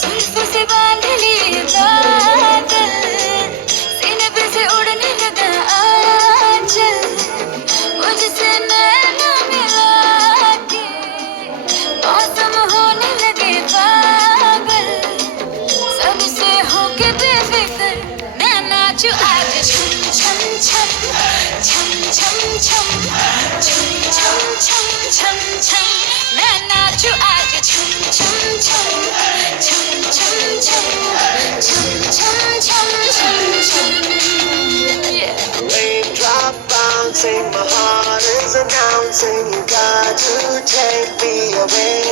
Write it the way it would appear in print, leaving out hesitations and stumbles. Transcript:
जुल्फों से बांध लिए बादल, सीने पे से उड़ने लगा आंचल, मुझसे नैना मिला के मौसम होने लगे पागल, सबसे होके बेफिक्र मैं नाचूं आज छम छम छम छम छम छम छम छम छम छम छम मैं नाचूं आज छम छम छम छम छम छम छम छम छम छम Yeah. Raindrop bouncing, my heart is announcing, you got to take me away.